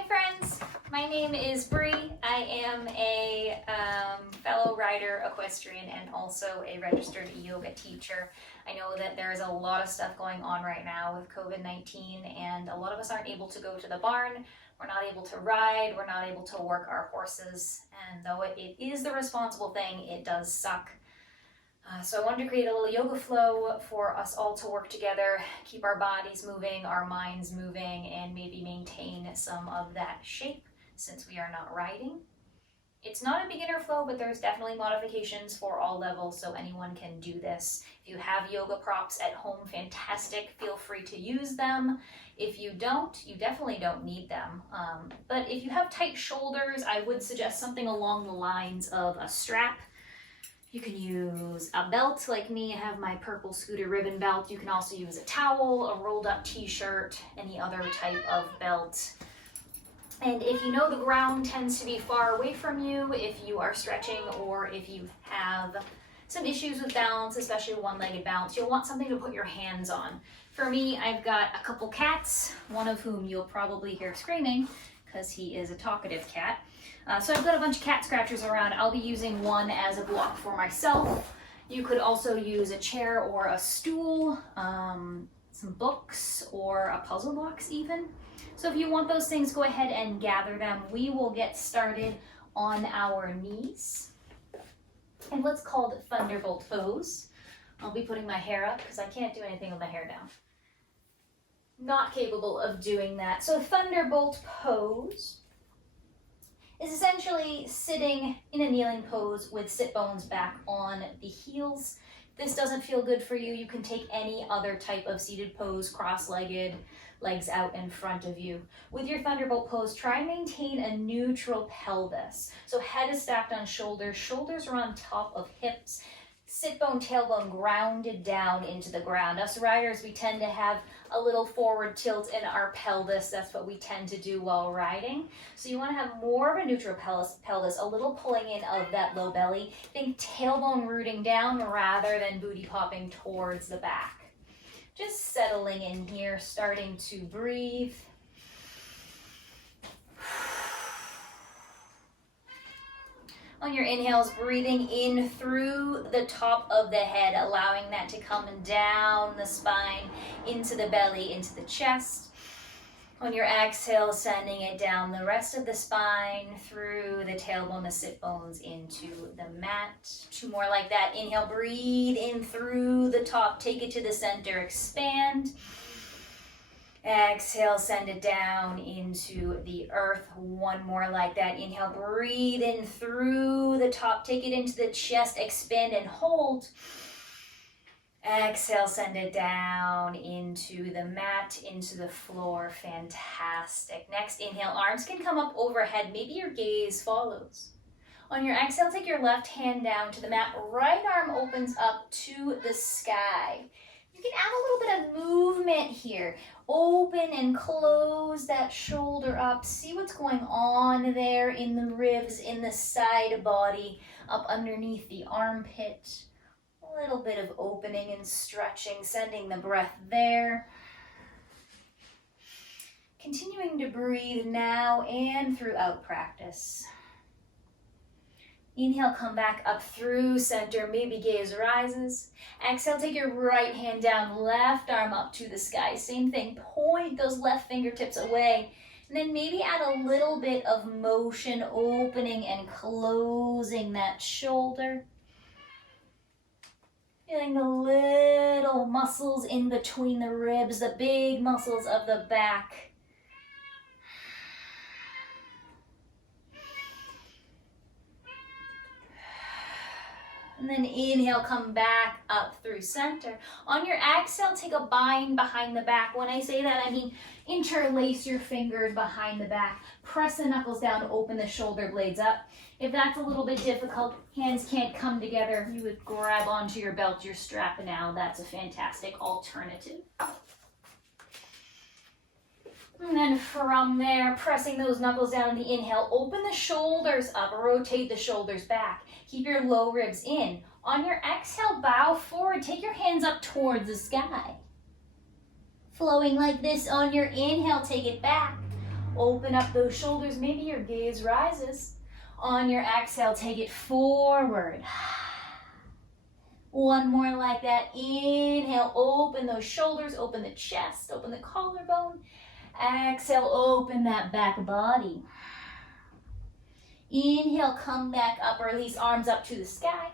Hi friends, my name is Bree. I am a fellow rider, equestrian, and also a registered yoga teacher. I know that there is a lot of stuff going on right now with COVID-19 and a lot of us aren't able to go to the barn. We're not able to ride, we're not able to work our horses, and though it is the responsible thing, it does suck. So I wanted to create a little yoga flow for us all to work together, keep our bodies moving, our minds moving, and maybe maintain some of that shape since we are not riding. It's not a beginner flow, but there's definitely modifications for all levels, so anyone can do this. If you have yoga props at home, fantastic, feel free to use them. If you don't, you definitely don't need them. But if you have tight shoulders, I would suggest something along the lines of a strap. You can use a belt like me. I have my purple scooter ribbon belt. You can also use a towel, a rolled up t-shirt, any other type of belt. And if you know the ground tends to be far away from you, if you are stretching or if you have some issues with balance, especially one-legged balance, you'll want something to put your hands on. For me, I've got a couple cats, one of whom you'll probably hear screaming because he is a talkative cat. So I've got a bunch of cat scratchers around. I'll be using one as a block for myself. You could also use a chair or a stool, some books, or a puzzle box even. So if you want those things, go ahead and gather them. We will get started on our knees. And what's called Thunderbolt pose. I'll be putting my hair up because I can't do anything with my hair down. Not capable of doing that. So Thunderbolt pose is essentially sitting in a kneeling pose with sit bones back on the heels. If this doesn't feel good for you, you can take any other type of seated pose, cross-legged, legs out in front of you. With your Thunderbolt pose, try and maintain a neutral pelvis. So head is stacked on shoulders, shoulders are on top of hips, sit bone, tailbone grounded down into the ground. Us riders, we tend to have a little forward tilt in our pelvis. That's what we tend to do while riding. So you want to have more of a neutral pelvis, a little pulling in of that low belly. Think tailbone rooting down rather than booty popping towards the back. Just settling in here, starting to breathe. On your inhales, breathing in through the top of the head, allowing that to come down the spine, into the belly, into the chest. On your exhale, sending it down the rest of the spine, through the tailbone, the sit bones, into the mat. Two more like that. Inhale, breathe in through the top, take it to the center, expand. Exhale, send it down into the earth. One more like that. Inhale, breathe in through the top, take it into the chest, expand and hold. Exhale, send it down into the mat, into the floor. Fantastic. Next, inhale, arms can come up overhead. Maybe your gaze follows. On your exhale, take your left hand down to the mat. Right arm opens up to the sky. You can add a little bit of movement here. Open and close that shoulder up. See what's going on there in the ribs, in the side body, up underneath the armpit. A little bit of opening and stretching, sending the breath there. Continuing to breathe now and throughout practice. Inhale, come back up through center, maybe gaze rises. Exhale, take your right hand down, left arm up to the sky. Same thing, point those left fingertips away. And then maybe add a little bit of motion, opening and closing that shoulder. Feeling the little muscles in between the ribs, the big muscles of the back. And then inhale, come back up through center. On your exhale, take a bind behind the back. When I say that, I mean interlace your fingers behind the back. Press the knuckles down, open the shoulder blades up. If that's a little bit difficult, hands can't come together, you would grab onto your belt, your strap now. That's a fantastic alternative. And then from there, pressing those knuckles down in the inhale, open the shoulders up, rotate the shoulders back. Keep your low ribs in. On your exhale, bow forward, take your hands up towards the sky. Flowing like this on your inhale, take it back. open up those shoulders. Maybe your gaze rises. On your exhale, take it forward. One more like that. Inhale, open those shoulders, open the chest, open the collarbone. Exhale, open that back body. Inhale, come back up, release arms up to the sky.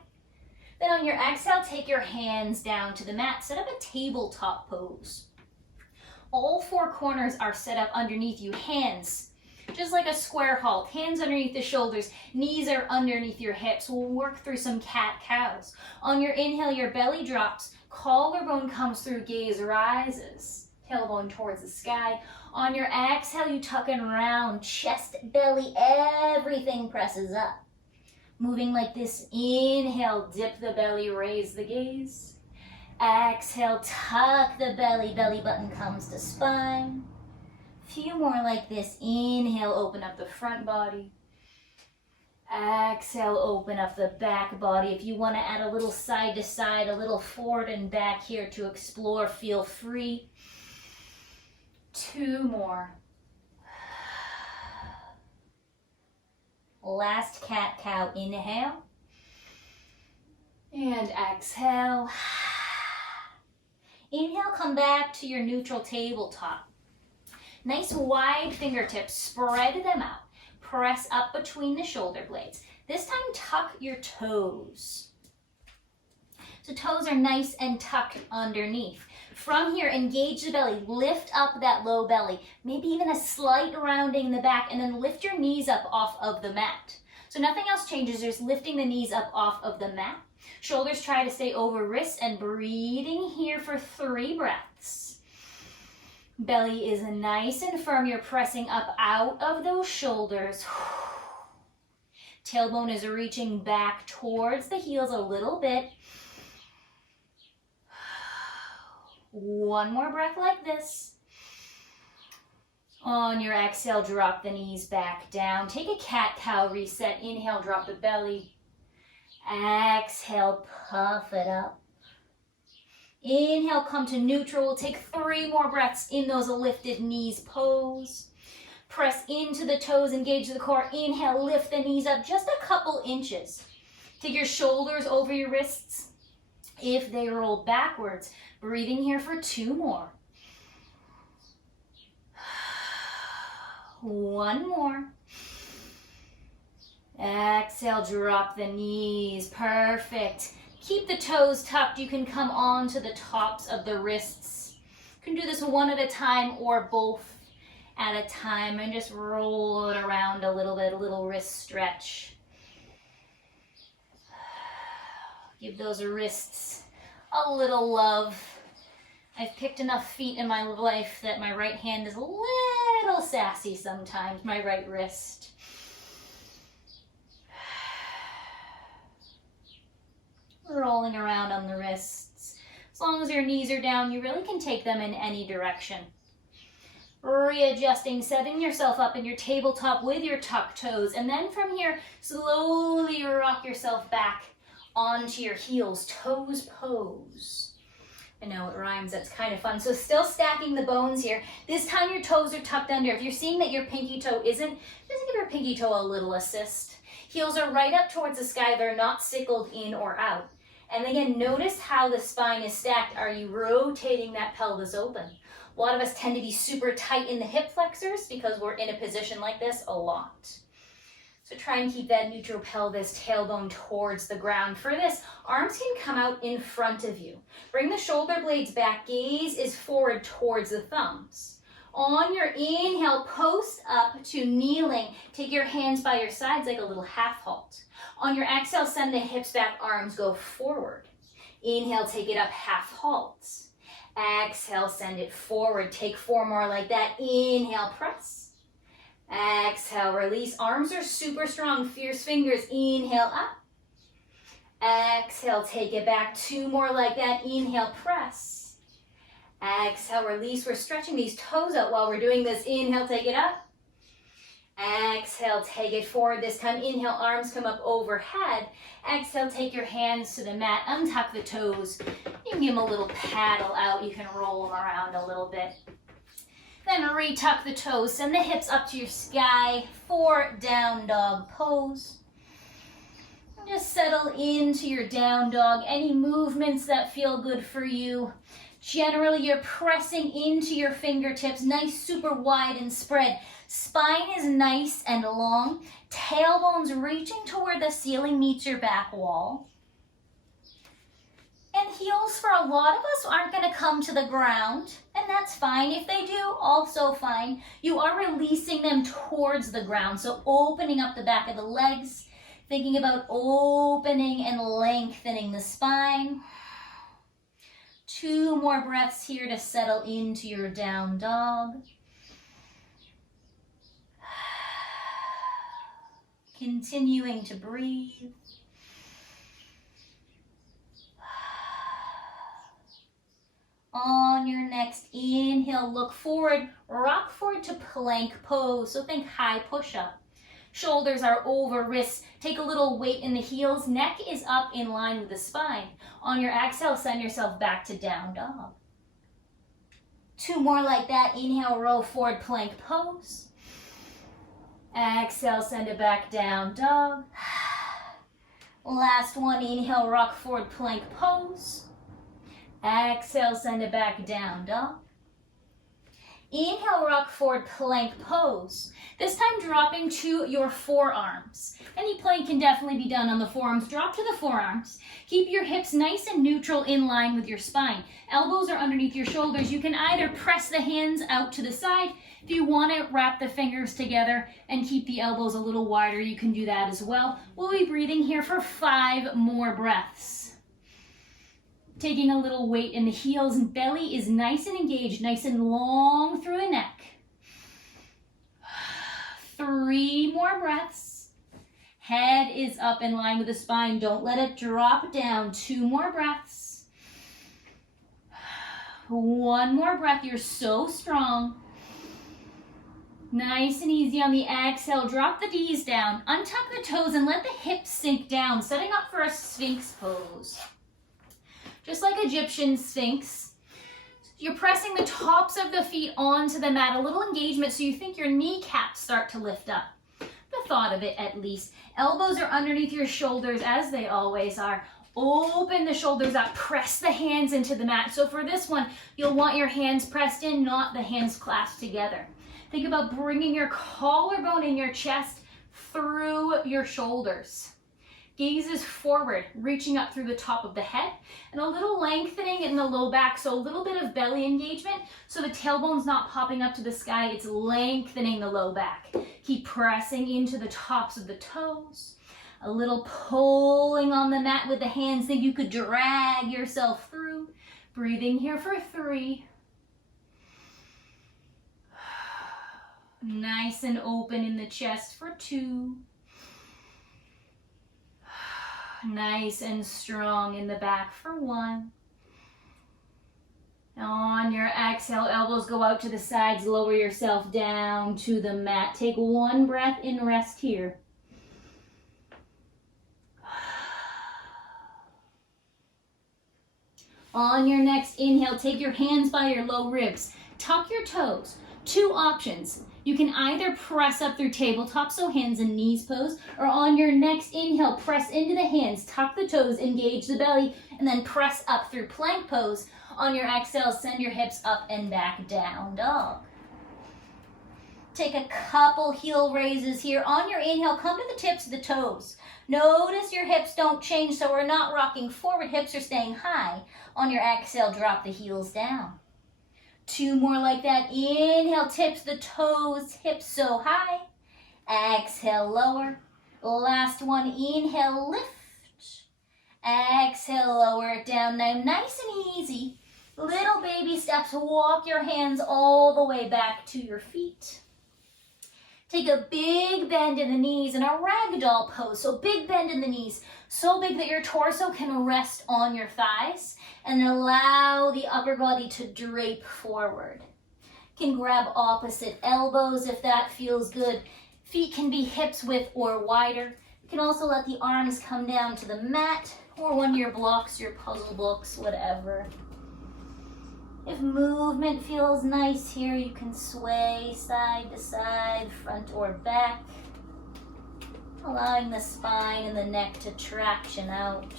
Then on your exhale, take your hands down to the mat. Set up a tabletop pose. All four corners are set up underneath you. Hands, just like a square halt. Hands underneath the shoulders. Knees are underneath your hips. We'll work through some cat-cows. On your inhale, your belly drops. Collarbone comes through, gaze rises. Tailbone towards the sky. On your exhale, you tuck and round. Chest, belly, everything presses up. Moving like this. Inhale, dip the belly, raise the gaze. Exhale, tuck the belly, belly button comes to spine. Few more like this. Inhale, open up the front body. Exhale, open up the back body. If you want to add a little side to side, a little forward and back here to explore, feel free. Two more. Last cat-cow, inhale. And exhale. Inhale, come back to your neutral tabletop. Nice wide fingertips, spread them out. Press up between the shoulder blades. This time, tuck your toes. So toes are nice and tucked underneath. From here, engage the belly, lift up that low belly, maybe even a slight rounding in the back, and then lift your knees up off of the mat. So nothing else changes, just lifting the knees up off of the mat. Shoulders try to stay over wrists and breathing here for 3 breaths. Belly is nice and firm. You're pressing up out of those shoulders. Tailbone is reaching back towards the heels a little bit. One more breath like this. On your exhale, drop the knees back down. Take a cat-cow reset. Inhale, drop the belly. Exhale, puff it up. Inhale, come to neutral. We'll take 3 more breaths in those lifted knees pose. Press into the toes, engage the core. Inhale, lift the knees up just a couple inches. Take your shoulders over your wrists. If they roll backwards, breathing here for 2 more. One more. Exhale, drop the knees. Perfect. Keep the toes tucked. You can come on to the tops of the wrists. You can do this one at a time or both at a time and just roll it around a little bit, a little wrist stretch. Give those wrists a little love. I've picked enough feet in my life that my right hand is a little sassy sometimes, my right wrist. Rolling around on the wrists. As long as your knees are down, you really can take them in any direction. Readjusting, setting yourself up in your tabletop with your tucked toes. And then from here, slowly rock yourself back onto your heels. Toes pose. I know it rhymes, that's kind of fun. So still stacking the bones here. This time your toes are tucked under. If you're seeing that your pinky toe isn't, just give your pinky toe a little assist. Heels are right up towards the sky. They're not sickled in or out. And again, notice how the spine is stacked. Are you rotating that pelvis open? A lot of us tend to be super tight in the hip flexors because we're in a position like this a lot. So try and keep that neutral pelvis, tailbone towards the ground. For this, arms can come out in front of you. Bring the shoulder blades back. Gaze is forward towards the thumbs. On your inhale, post up to kneeling. Take your hands by your sides like a little half halt. On your exhale, send the hips back, arms go forward. Inhale, take it up, half halt. Exhale, send it forward. Take 4 more like that. Inhale, press. Exhale, release. Arms are super strong. Fierce fingers. Inhale, up. Exhale, take it back. 2 more like that. Inhale, press. Exhale, release. We're stretching these toes out while we're doing this. Inhale, take it up. Exhale, take it forward. This time, inhale, arms come up overhead. Exhale, take your hands to the mat. Untuck the toes. You can give them a little paddle out. You can roll them around a little bit. Then retuck the toes, send the hips up to your sky for down dog pose. And just settle into your down dog. Any movements that feel good for you. Generally, you're pressing into your fingertips, nice, super wide and spread. Spine is nice and long. Tailbone's reaching toward the ceiling, meets your back wall. And heels for a lot of us aren't going to come to the ground, and that's fine. If they do, also fine. You are releasing them towards the ground, so opening up the back of the legs, thinking about opening and lengthening the spine. 2 more breaths here to settle into your down dog. Continuing to breathe. On your next inhale, look forward, rock forward to plank pose. So think high push-up. Shoulders are over wrists. Take a little weight in the heels. Neck is up in line with the spine. On your exhale, send yourself back to down dog. 2 more like that. Inhale, roll forward, plank pose. Exhale, send it back, down dog. Last one, inhale, rock forward, plank pose. Exhale, send it back, down dog. Inhale, rock forward, plank pose. This time dropping to your forearms. Any plank can definitely be done on the forearms. Drop to the forearms. Keep your hips nice and neutral in line with your spine. Elbows are underneath your shoulders. You can either press the hands out to the side. If you want to wrap the fingers together and keep the elbows a little wider, you can do that as well. We'll be breathing here for 5 more breaths. Taking a little weight in the heels, and belly is nice and engaged, nice and long through the neck. 3 more breaths. Head is up in line with the spine. Don't let it drop down. 2 more breaths. 1 more breath. You're so strong. Nice and easy on the exhale. Drop the knees down. Untuck the toes and let the hips sink down, setting up for a Sphinx pose. Just like Egyptian Sphinx, you're pressing the tops of the feet onto the mat, a little engagement so you think your kneecaps start to lift up. The thought of it, at least. Elbows are underneath your shoulders, as they always are. Open the shoulders up, press the hands into the mat. So for this one, you'll want your hands pressed in, not the hands clasped together. Think about bringing your collarbone in your chest through your shoulders. Gaze is forward, reaching up through the top of the head, and a little lengthening in the low back, so a little bit of belly engagement, so the tailbone's not popping up to the sky, it's lengthening the low back. Keep pressing into the tops of the toes. A little pulling on the mat with the hands, think you could drag yourself through. Breathing here for 3. Nice and open in the chest for 2. Nice and strong in the back for 1. On your exhale, elbows go out to the sides, lower yourself down to the mat. Take 1 breath in, rest here. On your next inhale, take your hands by your low ribs. Tuck your toes. 2 options. You can either press up through tabletop, so hands and knees pose, or on your next inhale, press into the hands, tuck the toes, engage the belly, and then press up through plank pose. On your exhale, send your hips up and back, down dog. Take a couple heel raises here. On your inhale, come to the tips of the toes. Notice your hips don't change, so we're not rocking forward. Hips are staying high. On your exhale, drop the heels down. 2 more like that. Inhale, tips the toes, hips so high. Exhale, lower. Last one, inhale, lift. Exhale, lower it down. Now, nice and easy. Little baby steps. Walk your hands all the way back to your feet. Take a big bend in the knees in a ragdoll pose. So big bend in the knees. So big that your torso can rest on your thighs and allow the upper body to drape forward. You can grab opposite elbows if that feels good. Feet can be hips width or wider. You can also let the arms come down to the mat or one of your blocks, your puzzle books, whatever. If movement feels nice here, you can sway side to side, front or back, allowing the spine and the neck to traction out.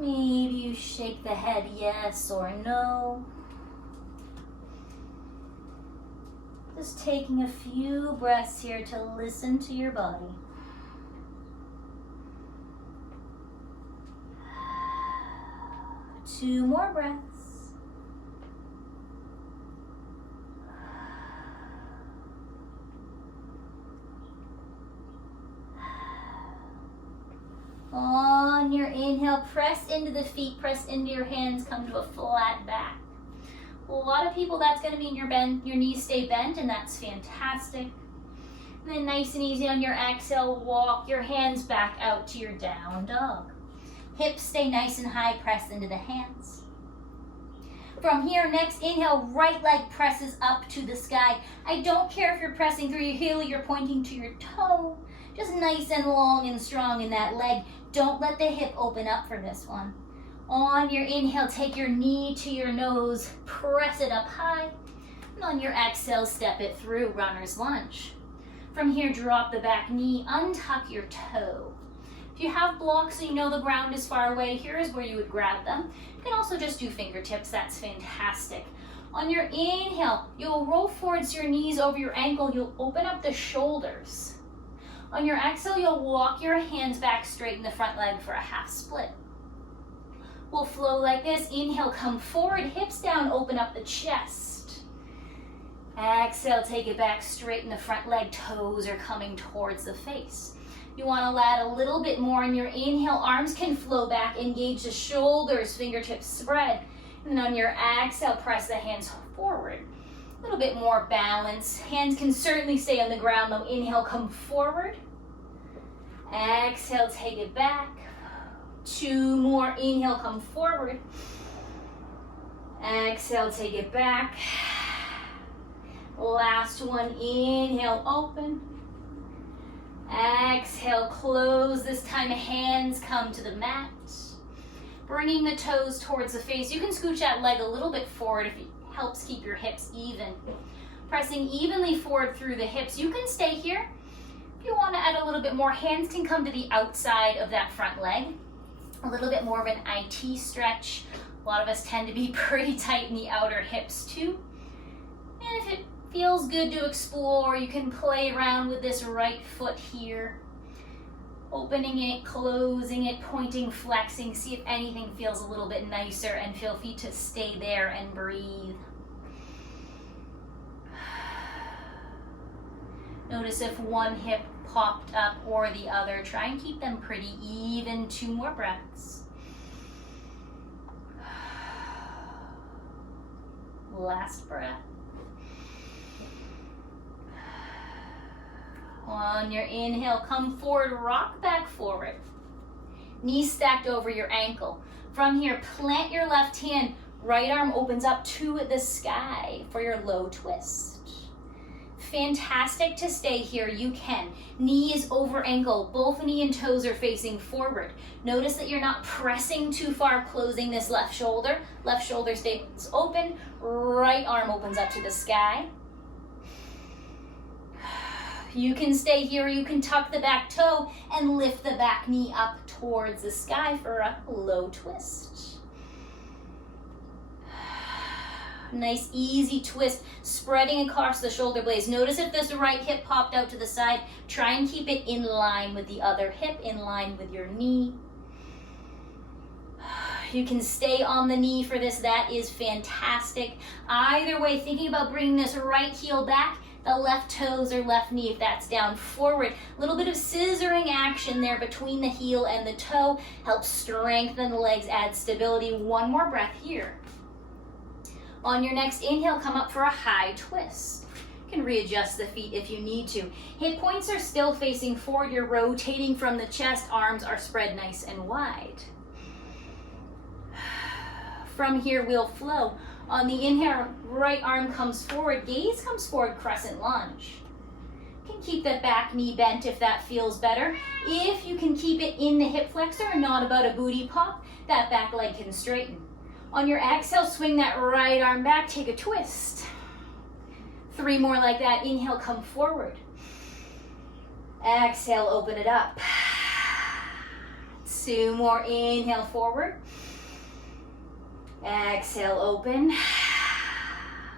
Maybe you shake the head yes or no. Just taking a few breaths here to listen to your body. Two more breaths. On your inhale, press into the feet, press into your hands, come to a flat back. A lot of people, that's going to mean your knees stay bent, and that's fantastic. And then nice and easy on your exhale, walk your hands back out to your down dog. Hips stay nice and high, press into the hands. From here, next inhale, right leg presses up to the sky. I don't care if you're pressing through your heel or you're pointing to your toe. Just nice and long and strong in that leg. Don't let the hip open up for this one. On your inhale, take your knee to your nose, press it up high. And on your exhale, step it through, runner's lunge. From here, drop the back knee, untuck your toe. If you have blocks and you know the ground is far away, here is where you would grab them. You can also just do fingertips, that's fantastic. On your inhale, you'll roll forwards your knees over your ankle, you'll open up the shoulders. On your exhale, you'll walk your hands back, straighten the front leg for a half split. We'll flow like this. Inhale, come forward, hips down, open up the chest. Exhale, take it back, straighten the front leg, toes are coming towards the face. You want to add a little bit more on your inhale, arms can flow back, engage the shoulders, fingertips spread. And on your exhale, press the hands forward. A little bit more balance. Hands can certainly stay on the ground though. Inhale, come forward. Exhale, take it back. Two more. Inhale, come forward. Exhale, take it back. Last one. Inhale, open. Exhale, close. This time, hands come to the mat. Bringing the toes towards the face. You can scooch that leg a little bit forward if it helps keep your hips even. Pressing evenly forward through the hips. You can stay here. If you want to add a little bit more, hands can come to the outside of that front leg. A little bit more of an IT stretch. A lot of us tend to be pretty tight in the outer hips too. And if it feels good to explore, you can play around with this right foot here. Opening it, closing it, pointing, flexing. See if anything feels a little bit nicer and feel free to stay there and breathe. Notice if one hip popped up or the other. Try and keep them pretty even. Two more breaths. Last breath. On your inhale, come forward, rock back forward. Knees stacked over your ankle. From here, plant your left hand. Right arm opens up to the sky for your low twist. Fantastic to stay here, you can. Knees over ankle, both knee and toes are facing forward. Notice that you're not pressing too far, closing this left shoulder. Left shoulder stays open, right arm opens up to the sky. You can stay here, you can tuck the back toe and lift the back knee up towards the sky for a low twist. Nice easy twist, spreading across the shoulder blades. Notice if this right hip popped out to the side, try and keep it in line with the other hip, in line with your knee. You can stay on the knee for this, that is fantastic. Either way, thinking about bringing this right heel back, the left toes or left knee if that's down forward. A little bit of scissoring action there between the heel and the toe helps strengthen the legs, add stability. One more breath here. On your next inhale, come up for a high twist. You can readjust the feet if you need to. Hip points are still facing forward. You're rotating from the chest. Arms are spread nice and wide. From here, we'll flow. On the inhale, right arm comes forward, gaze comes forward, crescent lunge. You can keep that back knee bent if that feels better. If you can keep it in the hip flexor and not about a booty pop, that back leg can straighten. On your exhale, swing that right arm back, take a twist. 3 more like that. Inhale, come forward. Exhale, open it up. 2 more, inhale, forward. Exhale, open.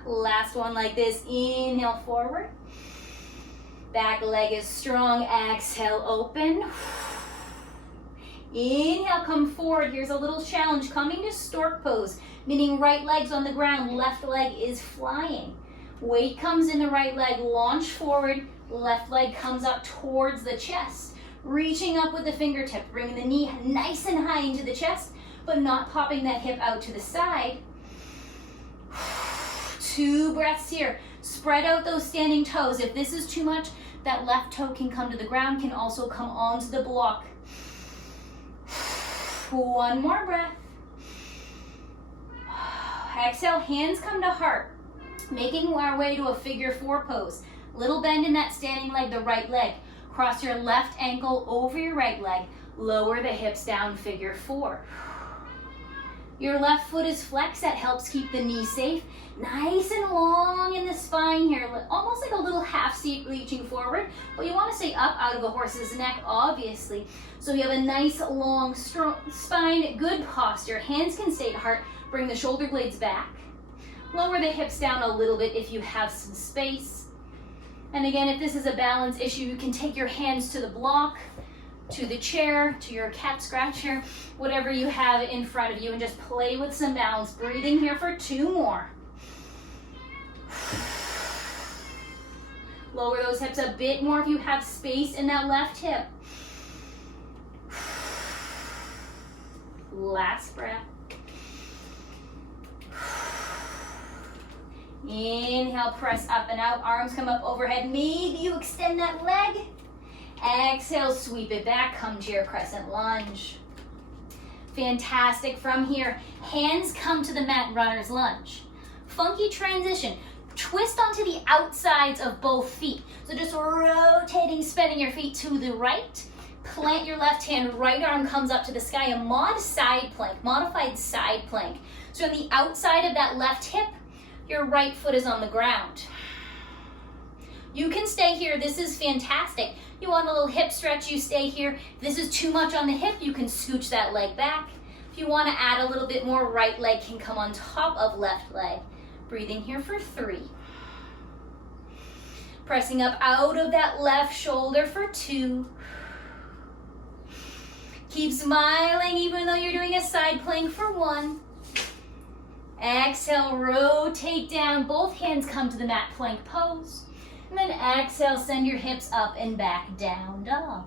Last one like this, inhale, forward. Back leg is strong, exhale, open. Inhale, come forward. Here's a little challenge, coming to stork pose, meaning right leg's on the ground, left leg is flying. Weight comes in the right leg, launch forward, left leg comes up towards the chest. Reaching up with the fingertip, bringing the knee nice and high into the chest, but not popping that hip out to the side. 2 breaths here. Spread out those standing toes. If this is too much, that left toe can come to the ground, can also come onto the block. 1 more breath. Exhale, hands come to heart. Making our way to a figure 4 pose. Little bend in that standing leg, the right leg. Cross your left ankle over your right leg. Lower the hips down, figure 4. Your left foot is flexed. That helps keep the knee safe. Nice and long in the spine here. Almost like a little half seat reaching forward. But you want to stay up out of a horse's neck, obviously. So you have a nice, long, strong spine. Good posture. Hands can stay at heart. Bring the shoulder blades back. Lower the hips down a little bit if you have some space. And again, if this is a balance issue, you can take your hands to the block, to the chair, to your cat scratcher, whatever you have in front of you, and just play with some balance. Breathing here for 2 more. Lower those hips a bit more if you have space in that left hip. Last breath. Inhale, press up and out. Arms come up overhead. Maybe you extend that leg. Exhale, sweep it back. Come to your crescent lunge. Fantastic. From here, hands come to the mat, runner's lunge. Funky transition. Twist onto the outsides of both feet. So just rotating, spinning your feet to the right. Plant your left hand, right arm comes up to the sky. A modified side plank. So on the outside of that left hip, your right foot is on the ground. You can stay here. This is fantastic. You want a little hip stretch, you stay here. If this is too much on the hip, you can scooch that leg back. If you want to add a little bit more, right leg can come on top of left leg. Breathing here for 3. Pressing up out of that left shoulder for 2. Keep smiling even though you're doing a side plank for 1. Exhale, rotate down. Both hands come to the mat, plank pose. And then exhale, send your hips up and back, down dog.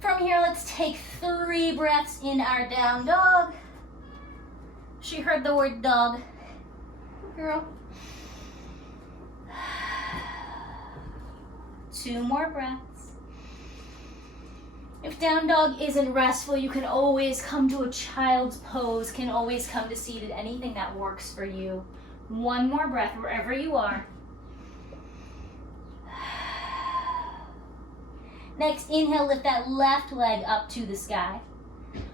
From here, let's take 3 breaths in our down dog. She heard the word dog. Girl. 2 more breaths. If down dog isn't restful, you can always come to a child's pose, can always come to seated, anything that works for you. 1 more breath wherever you are. Next, inhale, lift that left leg up to the sky.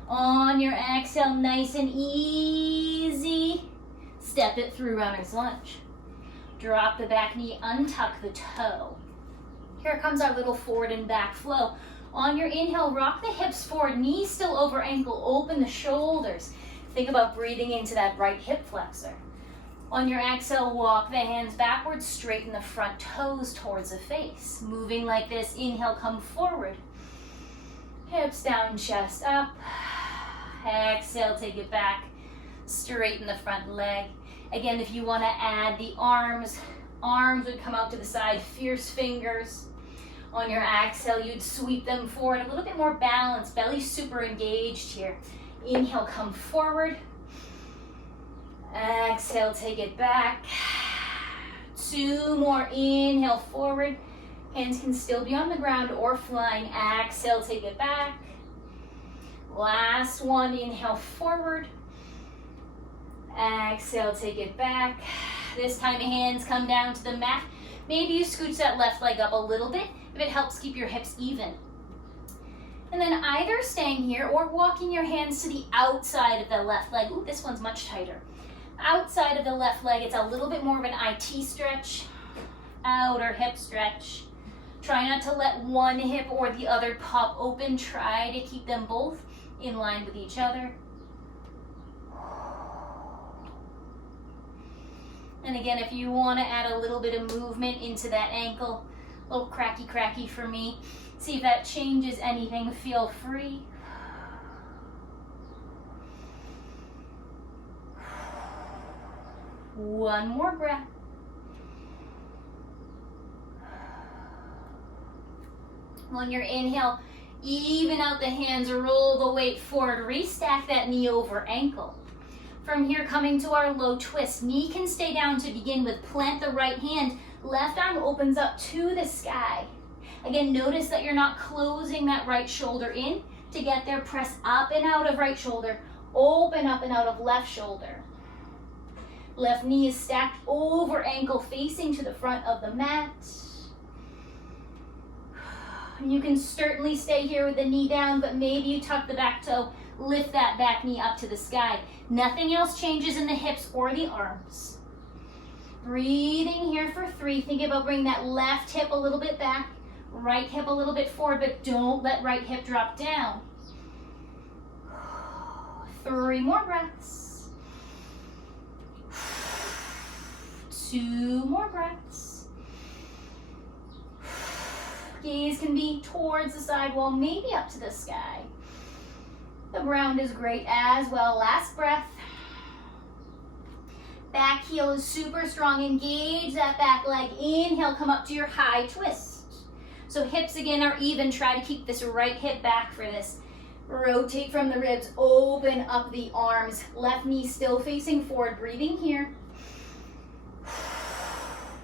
On your exhale, nice and easy, step it through runner's lunge. Drop the back knee, untuck the toe. Here comes our little forward and back flow. On your inhale, rock the hips forward, knees still over ankle, open the shoulders. Think about breathing into that right hip flexor. On your exhale, walk the hands backwards, straighten the front toes towards the face. Moving like this, inhale, come forward. Hips down, chest up. Exhale, take it back. Straighten the front leg. Again, if you want to add the arms would come out to the side, fierce fingers. On your exhale, you'd sweep them forward, a little bit more balance, belly super engaged here. Inhale, come forward. Exhale, take it back. 2 more, inhale, forward. Hands can still be on the ground or flying. Exhale, take it back. Last one, inhale, forward. Exhale, take it back. This time, hands come down to the mat. Maybe you scooch that left leg up a little bit if it helps keep your hips even. And then either staying here or walking your hands to the outside of the left leg. Ooh, this one's much tighter. Outside of the left leg, it's a little bit more of an IT stretch. Outer hip stretch. Try not to let one hip or the other pop open. Try to keep them both in line with each other. And again, if you want to add a little bit of movement into that ankle, a little cracky for me. See if that changes anything, feel free. One more breath. On your inhale, even out the hands, roll the weight forward, restack that knee over ankle. From here, coming to our low twist. Knee can stay down to begin with. Plant the right hand. Left arm opens up to the sky. Again, notice that you're not closing that right shoulder in. To get there, press up and out of right shoulder. Open up and out of left shoulder. Left knee is stacked over ankle, facing to the front of the mat. You can certainly stay here with the knee down, but maybe you tuck the back toe, lift that back knee up to the sky. Nothing else changes in the hips or the arms. Breathing here for 3. Think about bringing that left hip a little bit back, right hip a little bit forward, but don't let right hip drop down. 3 more breaths. 2 more breaths. Gaze can be towards the sidewall, maybe up to the sky. The ground is great as well. Last breath. Back heel is super strong. Engage that back leg. Inhale, come up to your high twist. So hips again are even. Try to keep this right hip back for this. Rotate from the ribs. Open up the arms. Left knee still facing forward. Breathing here.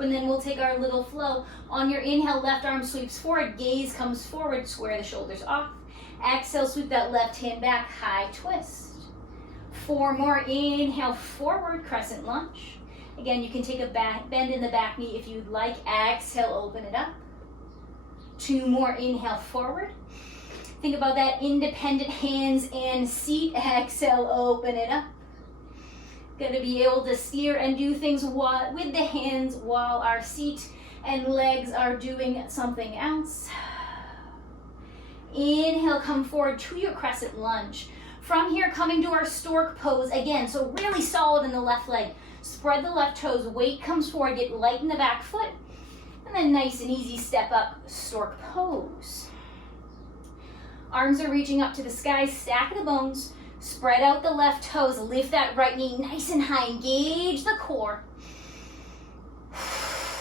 And then we'll take our little flow. On your inhale, left arm sweeps forward. Gaze comes forward. Square the shoulders off. Exhale, sweep that left hand back. High twist. 4 more. Inhale, forward, crescent lunge. Again, you can take a back bend in the back knee if you'd like. Exhale, open it up. 2 more. Inhale, forward. Think about that independent hands and seat. Exhale, open it up. Gonna be able to steer and do things with the hands while our seat and legs are doing something else. Inhale, come forward to your crescent lunge. From here, coming to our stork pose again, so really solid in the left leg. Spread the left toes, weight comes forward, get light in the back foot, and then nice and easy step up, stork pose. Arms are reaching up to the sky, stack the bones, spread out the left toes, lift that right knee nice and high, engage the core.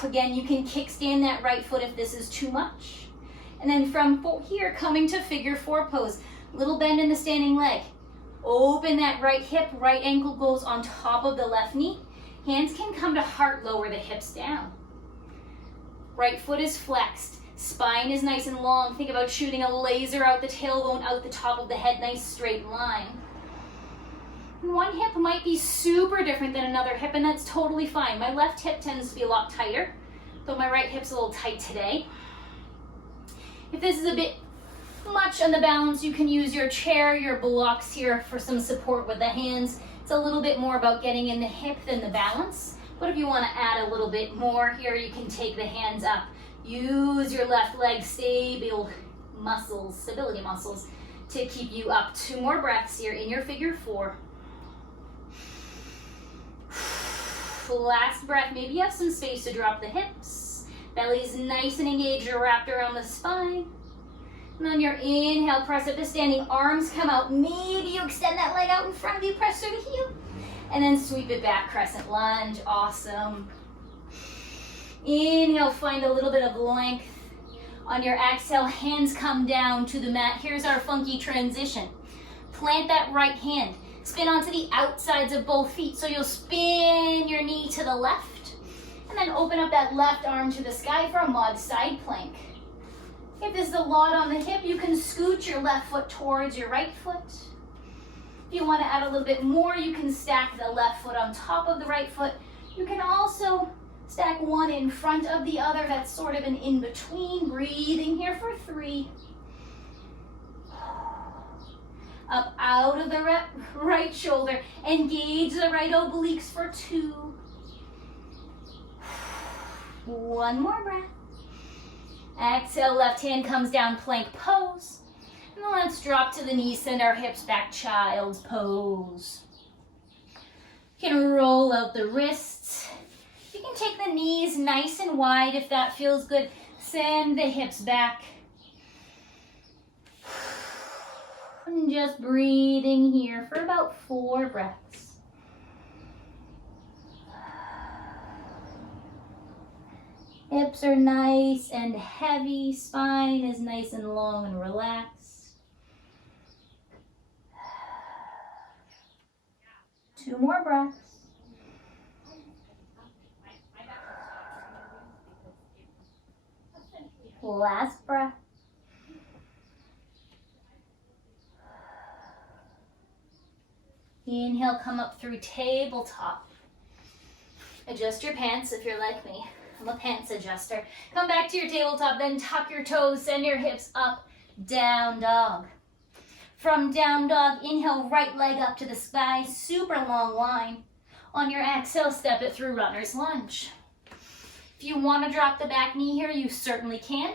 Again, you can kickstand that right foot if this is too much. And then from here, coming to figure 4 pose, little bend in the standing leg. Open that right hip, right ankle goes on top of the left knee. Hands can come to heart, lower the hips down. Right foot is flexed, spine is nice and long. Think about shooting a laser out the tailbone, out the top of the head, nice straight line. One hip might be super different than another hip, and that's totally fine. My left hip tends to be a lot tighter, though my right hip's a little tight today. If this is a bit much on the balance, you can use your chair, your blocks here for some support with the hands. It's a little bit more about getting in the hip than the balance, but if you want to add a little bit more here, you can take the hands up. Use your left leg stability muscles to keep you up. 2 more breaths here in your figure 4. Last breath, maybe you have some space to drop the hips. Belly's nice and engaged or wrapped around the spine. And on your inhale, press up to standing, arms come out. Maybe you extend that leg out in front of you, press through the heel. And then sweep it back, crescent lunge, awesome. Inhale, find a little bit of length. On your exhale, hands come down to the mat. Here's our funky transition. Plant that right hand. Spin onto the outsides of both feet. So you'll spin your knee to the left. And then open up that left arm to the sky for a mod side plank. If this is a lot on the hip, you can scoot your left foot towards your right foot. If you want to add a little bit more, you can stack the left foot on top of the right foot. You can also stack one in front of the other. That's sort of an in-between. Breathing here for 3. Up out of the right shoulder. Engage the right obliques for 2. 1 more breath. Exhale, left hand comes down, plank pose. And then let's drop to the knees, send our hips back, child's pose. You can roll out the wrists. You can take the knees nice and wide if that feels good. Send the hips back. And just breathing here for about 4 breaths. Hips are nice and heavy. Spine is nice and long and relaxed. 2 more breaths. Last breath. Inhale, come up through tabletop. Adjust your pants if you're like me. I'm a pants adjuster. Come back to your tabletop, then tuck your toes, send your hips up, down dog. From down dog, inhale, right leg up to the sky, super long line. On your exhale, step it through runner's lunge. If you want to drop the back knee here, you certainly can.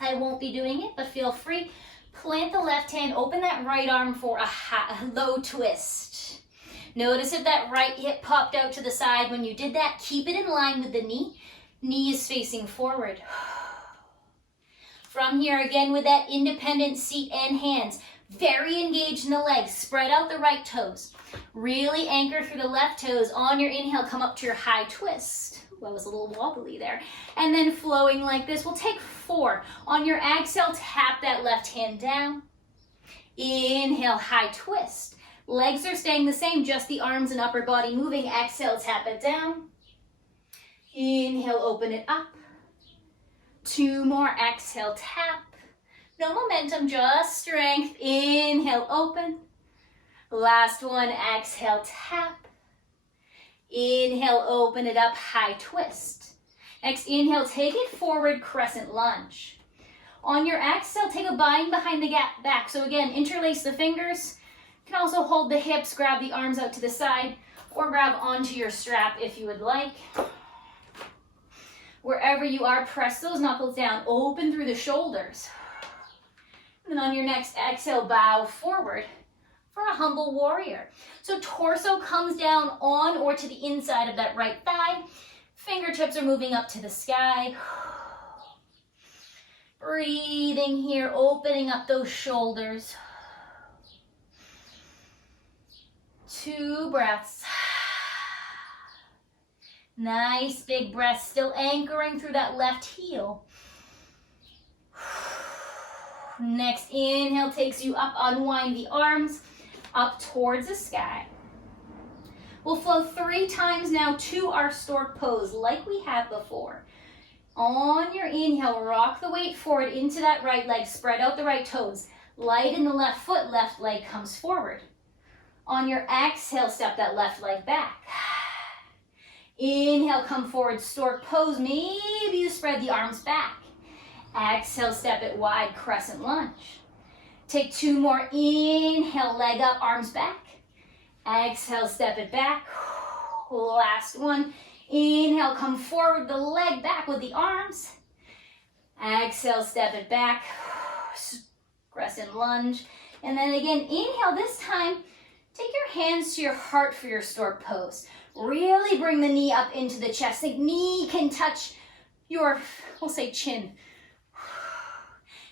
I won't be doing it, but feel free. Plant the left hand, open that right arm for a low twist. Notice if that right hip popped out to the side. When you did that, keep it in line with the knee. Knee is facing forward. From here, again with that independent seat and hands, very engaged in the legs. Spread out the right toes. Really anchor through the left toes. On your inhale, come up to your high twist. Ooh, I was a little wobbly there. And then flowing like this, we'll take 4. On your exhale, tap that left hand down. Inhale, high twist. Legs are staying the same, just the arms and upper body moving. Exhale, tap it down. Inhale, open it up. 2 more, exhale, tap. No momentum, just strength. Inhale, open. Last one, exhale, tap. Inhale, open it up, high twist. Next, inhale, take it forward, crescent lunge. On your exhale, take a bind behind the back. So again, interlace the fingers. You can also hold the hips, grab the arms out to the side, or grab onto your strap if you would like. Wherever you are, press those knuckles down, open through the shoulders. And then on your next exhale, bow forward for a humble warrior. So torso comes down on or to the inside of that right thigh. Fingertips are moving up to the sky. Breathing here, opening up those shoulders. 2 breaths. Nice big breath, still anchoring through that left heel. Next inhale takes you up, unwind the arms, up towards the sky. We'll flow 3 times now to our stork pose like we had before. On your inhale, rock the weight forward into that right leg, spread out the right toes. Light in the left foot, left leg comes forward. On your exhale, step that left leg back. Inhale, come forward, stork pose. Maybe you spread the arms back. Exhale, step it wide, crescent lunge. Take 2 more. Inhale, leg up, arms back. Exhale, step it back. Last one. Inhale, come forward, the leg back with the arms. Exhale, step it back. Crescent lunge. And then again, inhale this time. Take your hands to your heart for your stork pose. Really bring the knee up into the chest. Think knee can touch your, we'll say chin.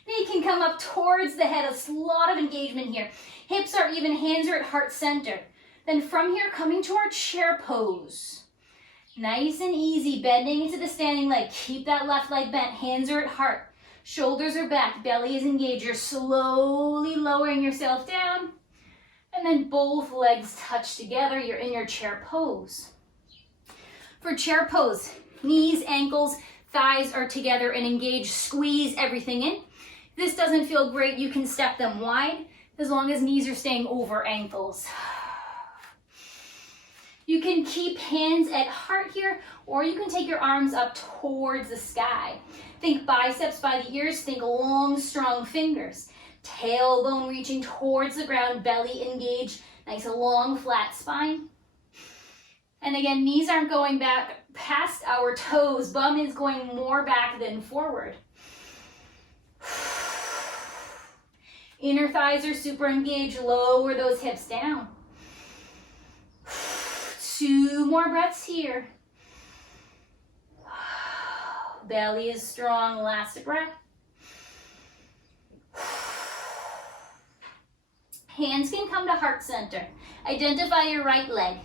Knee can come up towards the head. A lot of engagement here. Hips are even, hands are at heart center. Then from here, coming to our chair pose. Nice and easy, bending into the standing leg. Keep that left leg bent. Hands are at heart. Shoulders are back. Belly is engaged. You're slowly lowering yourself down. And then both legs touch together. You're in your chair pose. For chair pose, knees, ankles, thighs are together and engaged. Squeeze everything in. If this doesn't feel great, you can step them wide as long as knees are staying over ankles. You can keep hands at heart here, or you can take your arms up towards the sky. Think biceps by the ears. Think long, strong fingers. Tailbone reaching towards the ground, belly engaged, nice long flat spine. And again, knees aren't going back past our toes, bum is going more back than forward. Inner thighs are super engaged, lower those hips down. 2 more breaths here. Belly is strong, last breath. Hands can come to heart center. Identify your right leg.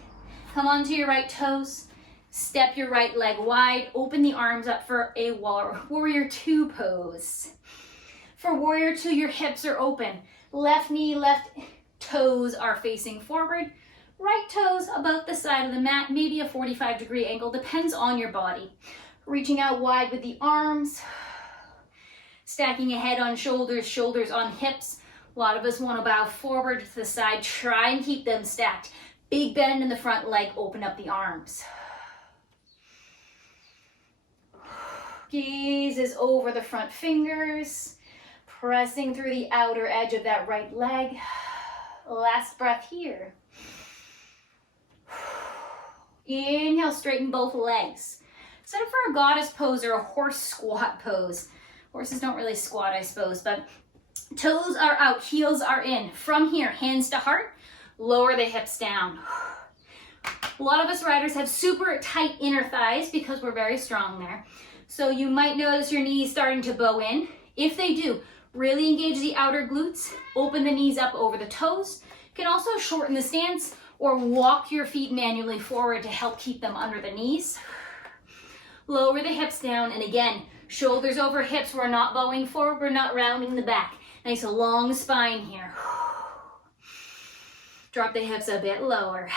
Come onto your right toes. Step your right leg wide. Open the arms up for a warrior 2 pose. For warrior 2, your hips are open. Left knee, left toes are facing forward. Right toes about the side of the mat, maybe a 45-degree angle, depends on your body. Reaching out wide with the arms. Stacking a head on shoulders, shoulders on hips. A lot of us want to bow forward to the side. Try and keep them stacked. Big bend in the front leg, open up the arms. Gaze is over the front fingers. Pressing through the outer edge of that right leg. Last breath here. Inhale, straighten both legs. Set up for a goddess pose or a horse squat pose. Horses don't really squat, I suppose, but toes are out, heels are in. From here, hands to heart, lower the hips down. A lot of us riders have super tight inner thighs because we're very strong there. So you might notice your knees starting to bow in. If they do, really engage the outer glutes, open the knees up over the toes. You can also shorten the stance or walk your feet manually forward to help keep them under the knees. Lower the hips down, and again, shoulders over hips. We're not bowing forward, we're not rounding the back. Nice long spine here. Drop the hips a bit lower.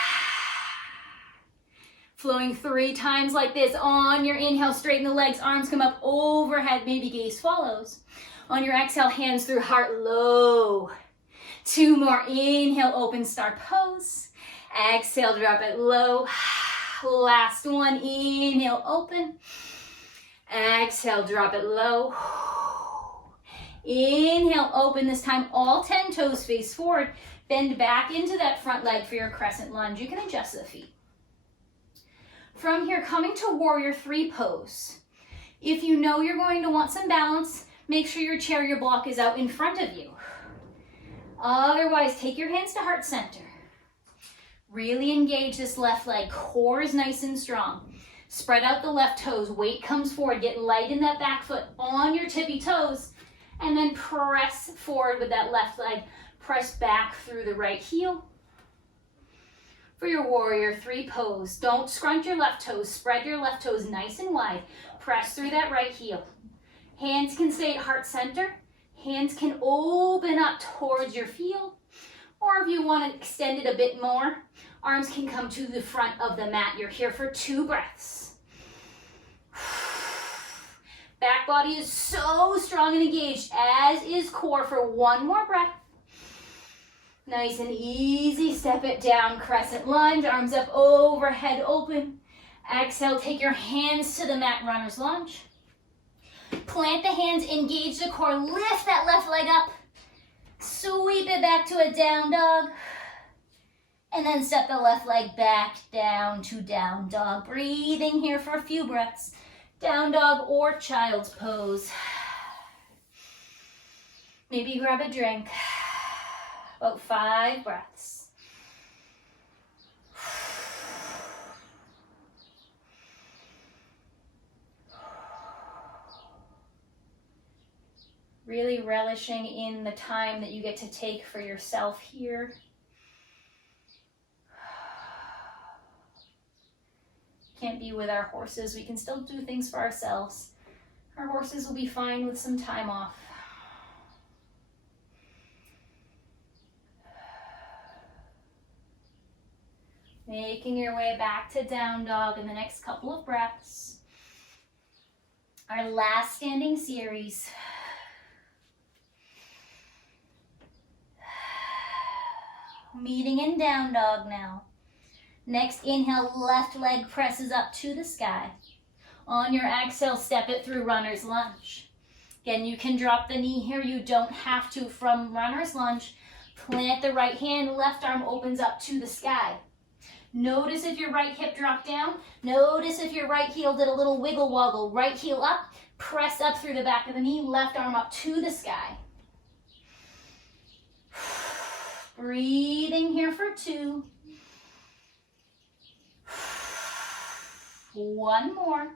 Flowing 3 times like this. On your inhale, straighten the legs, arms come up overhead, maybe gaze follows. On your exhale, hands through heart, low. 2 more, inhale, open, star pose. Exhale, drop it low. Last one, inhale, open. Exhale, drop it low. Inhale, open, this time all 10 toes face forward. Bend back into that front leg for your crescent lunge. You can adjust the feet. From here, coming to warrior 3 pose. If you know you're going to want some balance, make sure your chair, your block is out in front of you. Otherwise, take your hands to heart center. Really engage this left leg. Core is nice and strong. Spread out the left toes. Weight comes forward. Get light in that back foot on your tippy toes. And then press forward with that left leg. Press back through the right heel. For your warrior 3 pose, don't scrunch your left toes. Spread your left toes nice and wide. Press through that right heel. Hands can stay at heart center. Hands can open up towards your heel. Or if you want to extend it a bit more, arms can come to the front of the mat. You're here for 2 breaths. Back body is so strong and engaged, as is core, for 1 more breath. Nice and easy, step it down, crescent lunge, arms up overhead, open. Exhale, take your hands to the mat, runner's lunge. Plant the hands, engage the core, lift that left leg up. Sweep it back to a down dog. And then step the left leg back down to down dog. Breathing here for a few breaths. Down dog or child's pose. Maybe grab a drink. About 5 breaths. Really relishing in the time that you get to take for yourself here. Can't be with our horses. We can still do things for ourselves. Our horses will be fine with some time off. Making your way back to down dog in the next couple of breaths. Our last standing series. Meeting in down dog now. Next inhale, left leg presses up to the sky. On your exhale, step it through runner's lunge. Again, you can drop the knee here. You don't have to. From runner's lunge, plant the right hand, left arm opens up to the sky. Notice if your right hip dropped down. Notice if your right heel did a little wiggle woggle. Right heel up, press up through the back of the knee, left arm up to the sky. Breathing here for 2. 1 more.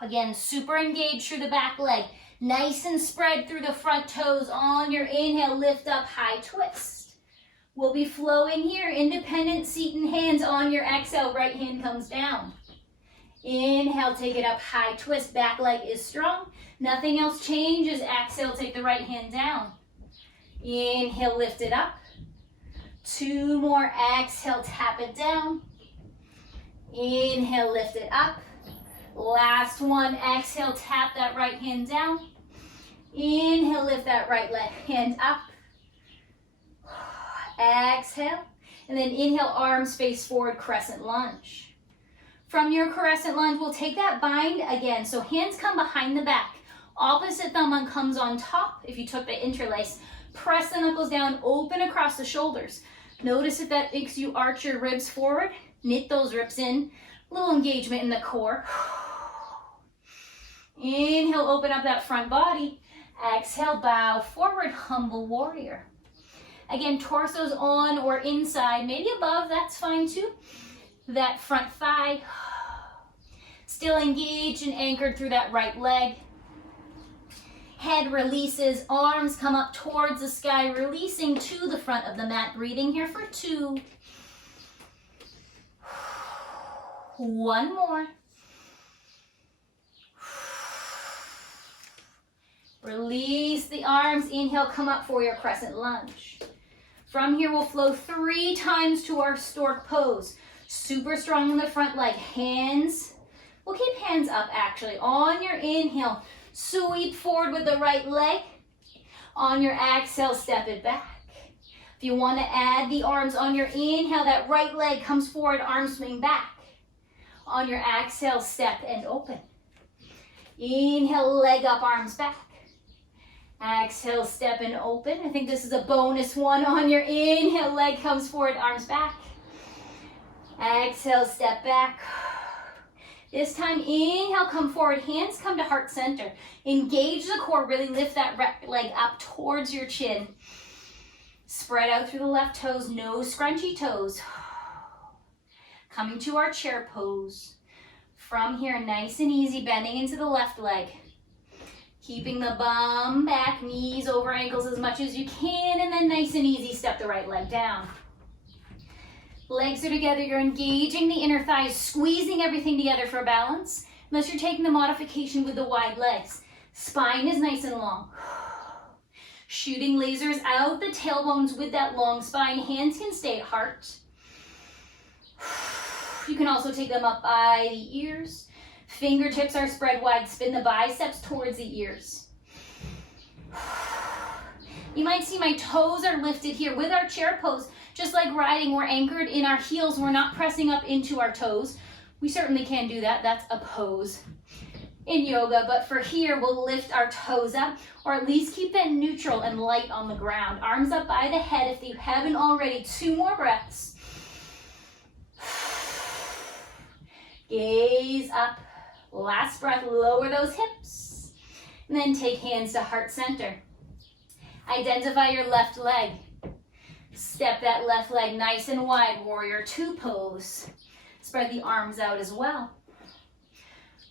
Again, super engaged through the back leg. Nice and spread through the front toes. On your inhale, lift up, high twist. We'll be flowing here. Independent seat and hands. On your exhale, right hand comes down. Inhale, take it up, high twist. Back leg is strong. Nothing else changes. Exhale, take the right hand down. Inhale, lift it up. 2 more. Exhale, tap it down. Inhale, lift it up. Last one. Exhale, tap that right hand down. Inhale, lift that right hand up. Exhale. And then inhale, arms face forward, crescent lunge. From your crescent lunge, we'll take that bind again. So hands come behind the back. Opposite thumb comes on top. If you took the interlace, press the knuckles down, open across the shoulders. Notice if that makes you arch your ribs forward. Knit those ribs in. Little engagement in the core. Inhale, open up that front body. Exhale, bow forward, humble warrior. Again, torso's on or inside, maybe above, that's fine too. That front thigh. Still engaged and anchored through that right leg. Head releases, arms come up towards the sky, releasing to the front of the mat. Breathing here for 2. 1 more. Release the arms. Inhale, come up for your crescent lunge. From here, we'll flow 3 times to our stork pose. Super strong in the front leg. Hands, we'll keep hands up actually. On your inhale, sweep forward with the right leg. On your exhale, step it back. If you want to add the arms on your inhale, that right leg comes forward, arms swing back. On your exhale, step and open. Inhale, leg up, arms back. Exhale, step and open. I think this is a bonus one. On your inhale, leg comes forward, arms back. Exhale, step back. This time, inhale, come forward, hands come to heart center. Engage the core, really lift that leg up towards your chin. Spread out through the left toes, no scrunchy toes. Coming to our chair pose. From here, nice and easy, bending into the left leg. Keeping the bum back, knees over ankles as much as you can, and then nice and easy, step the right leg down. Legs are together, you're engaging the inner thighs, squeezing everything together for balance, unless you're taking the modification with the wide legs. Spine is nice and long. Shooting lasers out the tailbones with that long spine. Hands can stay at heart. You can also take them up by the ears. Fingertips are spread wide. Spin the biceps towards the ears. You might see my toes are lifted here with our chair pose. Just like riding, we're anchored in our heels. We're not pressing up into our toes. We certainly can do that. That's a pose in yoga. But for here, we'll lift our toes up, or at least keep them neutral and light on the ground. Arms up by the head if you haven't already. 2 more breaths. Gaze up. Last breath, lower those hips. And then take hands to heart center. Identify your left leg. Step that left leg nice and wide, warrior 2 pose. Spread the arms out as well.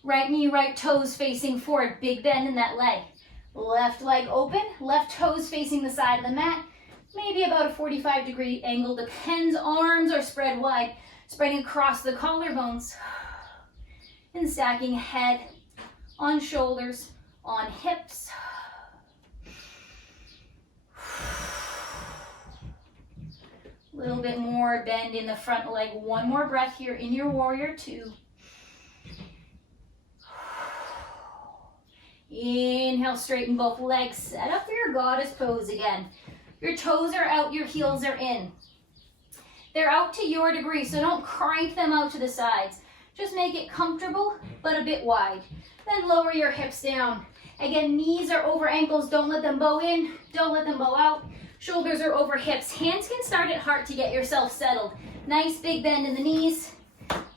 Right knee, right toes facing forward, big bend in that leg. Left leg open, left toes facing the side of the mat. Maybe about a 45-degree angle, depends. Arms are spread wide, spreading across the collarbones. And stacking head on shoulders, on hips. A little bit more bend in the front leg. 1 more breath here in your warrior 2. Inhale, straighten both legs. Set up for your goddess pose again. Your toes are out, your heels are in. They're out to your degree, so don't crank them out to the sides. Just make it comfortable, but a bit wide. Then lower your hips down. Again, knees are over ankles. Don't let them bow in. Don't let them bow out. Shoulders are over hips. Hands can start at heart to get yourself settled. Nice big bend in the knees.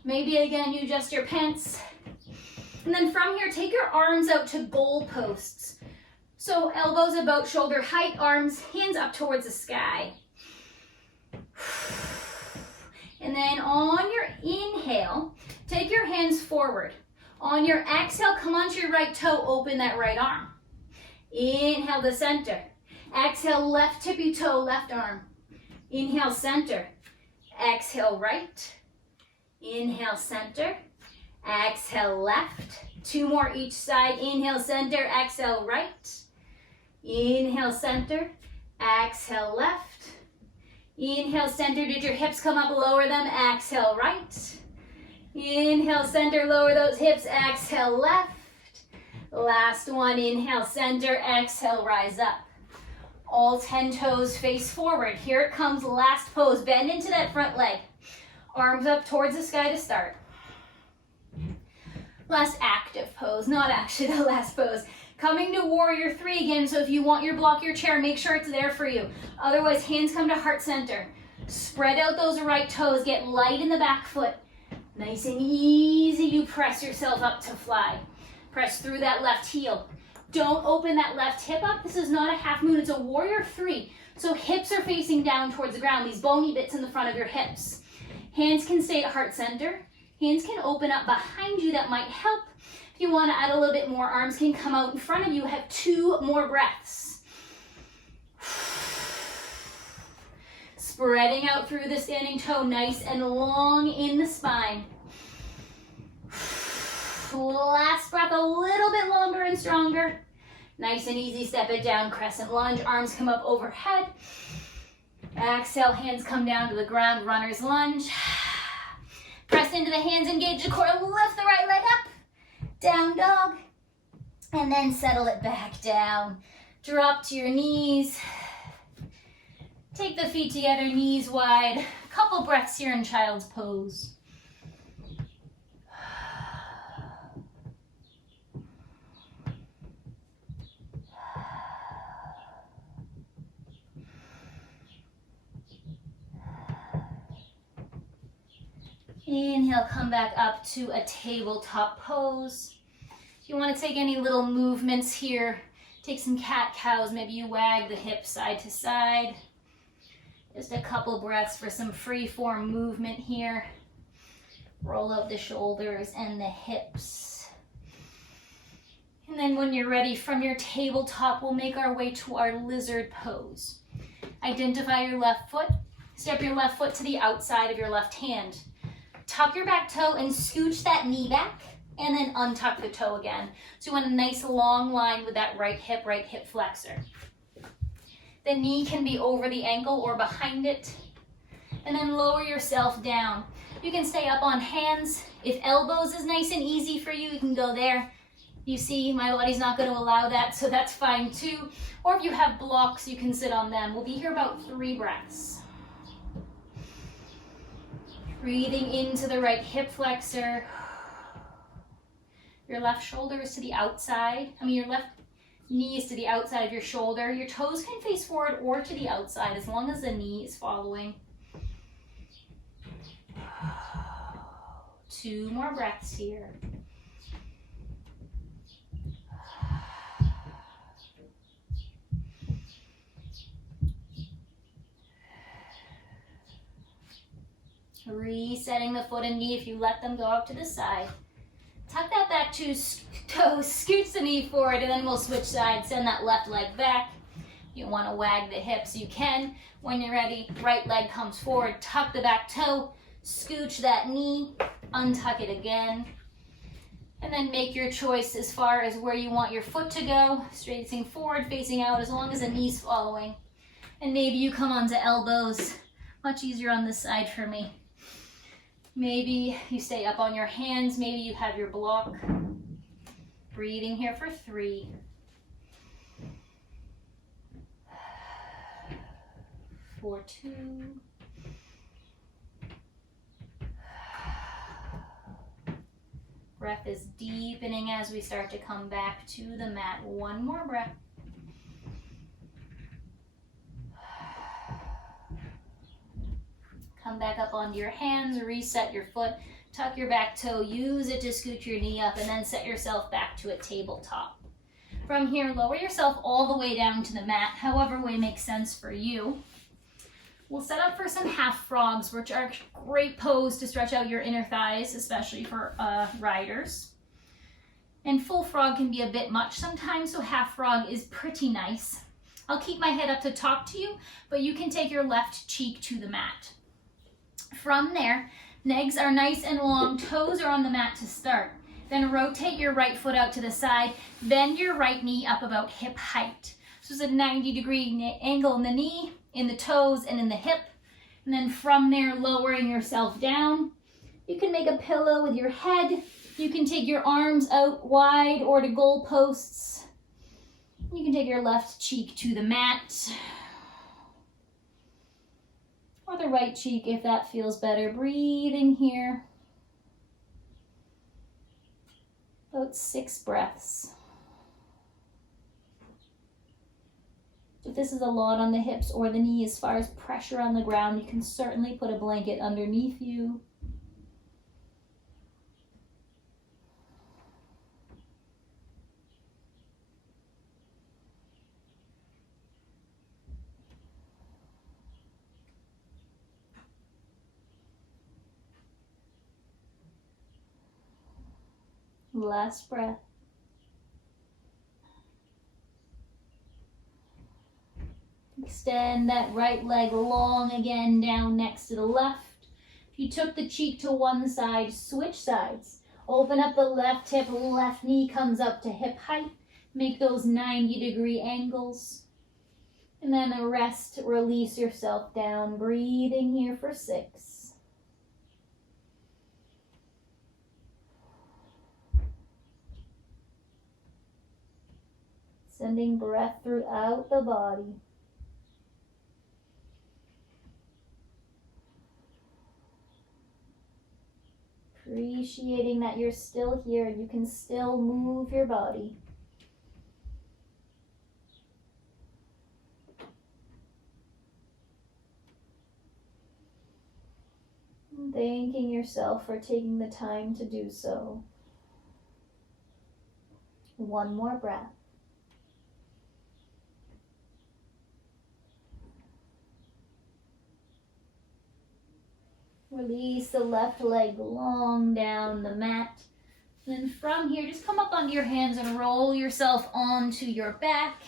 Maybe again, you adjust your pants. And then from here, take your arms out to goal posts. So elbows about shoulder height, arms, hands up towards the sky. And then on your inhale, take your hands forward. On your exhale, come onto your right toe, open that right arm. Inhale to center. Exhale, left tippy toe, left arm. Inhale, center. Exhale, right. Inhale, center. Exhale, left. 2 more each side. Inhale, center. Exhale, right. Inhale, center. Exhale, left. Inhale, center. Did your hips come up? Lower them. Exhale, right. Inhale, center. Lower those hips. Exhale, left. Last one. Inhale, center. Exhale, rise up. All 10 toes face forward. Here it comes, last pose. Bend into that front leg. Arms up towards the sky to start. Last active pose, not actually the last pose. Coming to warrior 3 again, so if you want your block, your chair, make sure it's there for you. Otherwise, hands come to heart center. Spread out those right toes, get light in the back foot. Nice and easy, you press yourself up to fly. Press through that left heel. Don't open that left hip up. This is not a half moon, it's a warrior 3. So hips are facing down towards the ground, these bony bits in the front of your hips. Hands can stay at heart center. Hands can open up behind you, that might help. If you want to add a little bit more, arms can come out in front of you. Have 2 more breaths. Spreading out through the standing toe, nice and long in the spine. Last breath, a little bit longer and stronger. Nice and easy, step it down, crescent lunge, arms come up overhead. Exhale, hands come down to the ground, runner's lunge. Press into the hands, engage the core, lift the right leg up. Down dog. And then settle it back down. Drop to your knees. Take the feet together, knees wide. Couple breaths here in child's pose. Inhale, come back up to a tabletop pose. If you want to take any little movements here, take some cat-cows. Maybe you wag the hips side to side. Just a couple breaths for some free-form movement here. Roll out the shoulders and the hips. And then when you're ready, from your tabletop, we'll make our way to our lizard pose. Identify your left foot. Step your left foot to the outside of your left hand. Tuck your back toe and scooch that knee back, and then untuck the toe again. So you want a nice long line with that right hip flexor. The knee can be over the ankle or behind it. And then lower yourself down. You can stay up on hands. If elbows is nice and easy for you, you can go there. You see, my body's not going to allow that, so that's fine too. Or if you have blocks, you can sit on them. We'll be here about 3 breaths. Breathing into the right hip flexor. Your left shoulder is to the outside. Your left knee is to the outside of your shoulder. Your toes can face forward or to the outside as long as the knee is following. 2 more breaths here. Resetting the foot and knee if you let them go out to the side. Tuck that back toe, scooch the knee forward, and then we'll switch sides. Send that left leg back. You want to wag the hips, you can. When you're ready, right leg comes forward. Tuck the back toe, scooch that knee, untuck it again. And then make your choice as far as where you want your foot to go. Facing forward, facing out, as long as the knee's following. And maybe you come onto elbows. Much easier on this side for me. Maybe you stay up on your hands. Maybe you have your block. Breathing here for 3. 4, 2. Breath is deepening as we start to come back to the mat. One more breath. Come back up onto your hands, reset your foot, tuck your back toe, use it to scoot your knee up, and then set yourself back to a tabletop. From here, lower yourself all the way down to the mat, however way makes sense for you. We'll set up for some half frogs, which are a great pose to stretch out your inner thighs, especially for riders. And full frog can be a bit much sometimes, so half frog is pretty nice. I'll keep my head up to talk to you, but you can take your left cheek to the mat. From there, legs are nice and long, toes are on the mat to start. Then rotate your right foot out to the side, bend your right knee up about hip height. So it's a 90-degree angle in the knee, in the toes, and in the hip. And then from there, lowering yourself down. You can make a pillow with your head. You can take your arms out wide or to goal posts. You can take your left cheek to the mat. Or the right cheek if that feels better. Breathing here. About 6 breaths. If this is a lot on the hips or the knee as far as pressure on the ground, you can certainly put a blanket underneath you. Last breath. Extend that right leg long again down next to the left. If you took the cheek to one side, switch sides. Open up the left hip, left knee comes up to hip height. Make those 90-degree angles. And then rest, release yourself down. Breathing here for 6. Sending breath throughout the body. Appreciating that you're still here. You can still move your body. Thanking yourself for taking the time to do so. One more breath. Release the left leg long down the mat. Then from here, just come up onto your hands and roll yourself onto your back.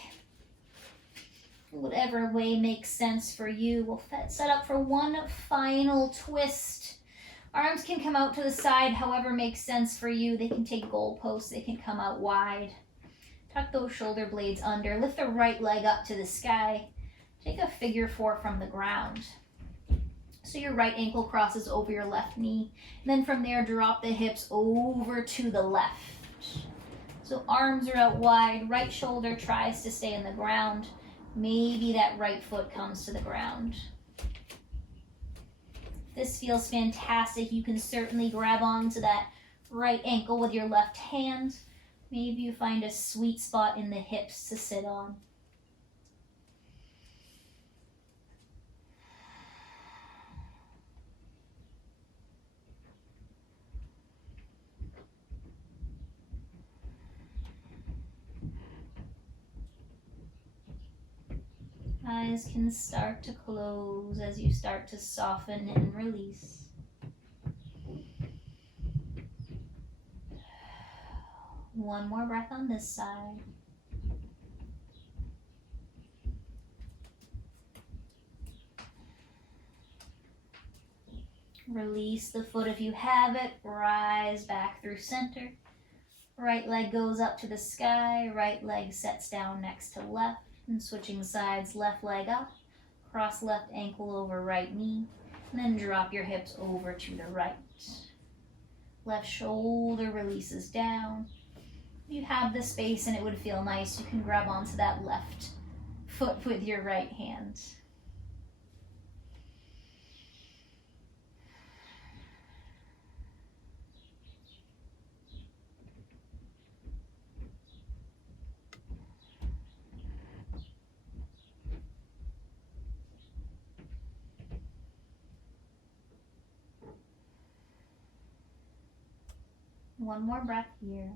Whatever way makes sense for you. We'll set up for one final twist. Arms can come out to the side, however makes sense for you. They can take goalposts, they can come out wide. Tuck those shoulder blades under. Lift the right leg up to the sky. Take a figure 4 from the ground. So your right ankle crosses over your left knee. And then from there, drop the hips over to the left. So arms are out wide, right shoulder tries to stay in the ground. Maybe that right foot comes to the ground. This feels fantastic. You can certainly grab onto that right ankle with your left hand. Maybe you find a sweet spot in the hips to sit on. Eyes can start to close as you start to soften and release. One more breath on this side. Release the foot if you have it. Rise back through center. Right leg goes up to the sky. Right leg sets down next to left. And switching sides, left leg up, cross left ankle over right knee, and then drop your hips over to the right. Left shoulder releases down. If you have the space and it would feel nice, you can grab onto that left foot with your right hand. One more breath here.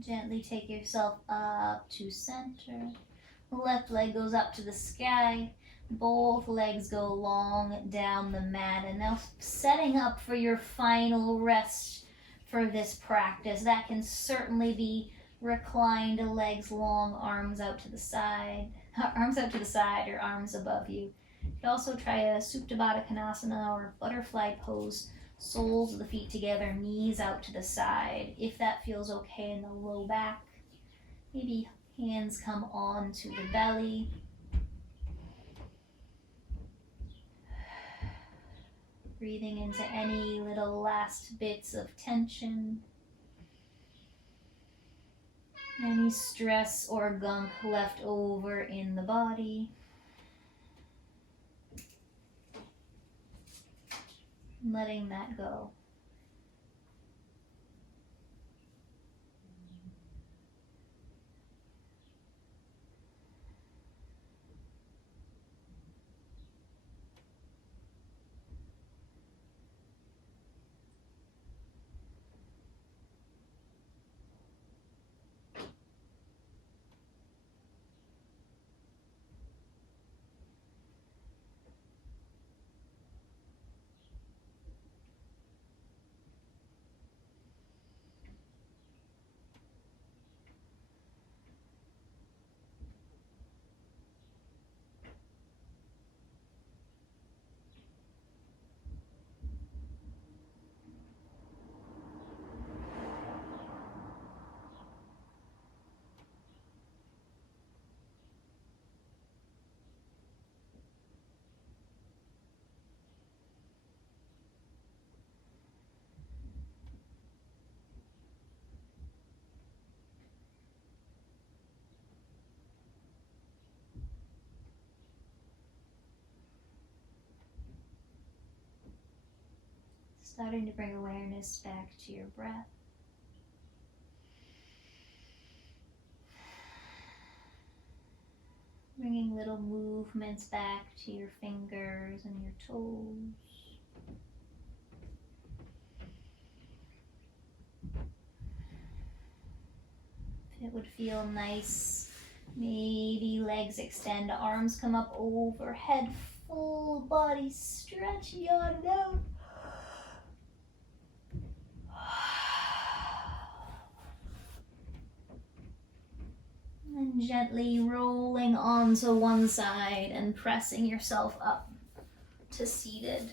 Gently take yourself up to center. The left leg goes up to the sky. Both legs go long down the mat. And now setting up for your final rest for this practice. That can certainly be reclined legs long, arms out to the side. Arms out to the side or arms above you. You can also try a Supta Baddha Konasana or butterfly pose. Soles of the feet together, knees out to the side. If that feels okay in the low back, maybe hands come on to the belly. Breathing into any little last bits of tension. Any stress or gunk left over in the body. Letting that go. Starting to bring awareness back to your breath. Bringing little movements back to your fingers and your toes. If it would feel nice, maybe legs extend, arms come up overhead, full body stretch, yawn it out. And gently rolling onto one side and pressing yourself up to seated.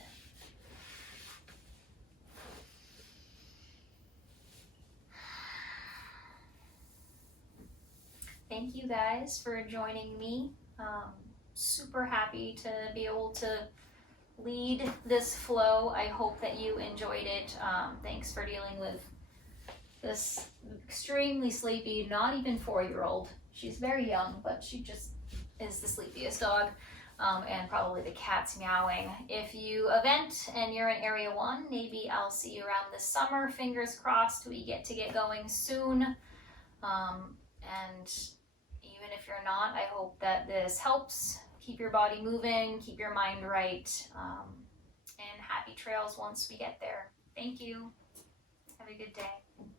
Thank you guys for joining me. Super happy to be able to lead this flow. I hope that you enjoyed it. Thanks for dealing with this extremely sleepy, not even 4-year-old. She's very young, but she just is the sleepiest dog. And probably the cat's meowing. If you event and you're in Area 1, maybe I'll see you around this summer. Fingers crossed we get to get going soon. And even if you're not, I hope that this helps. Keep your body moving, keep your mind right, and happy trails once we get there. Thank you. Have a good day.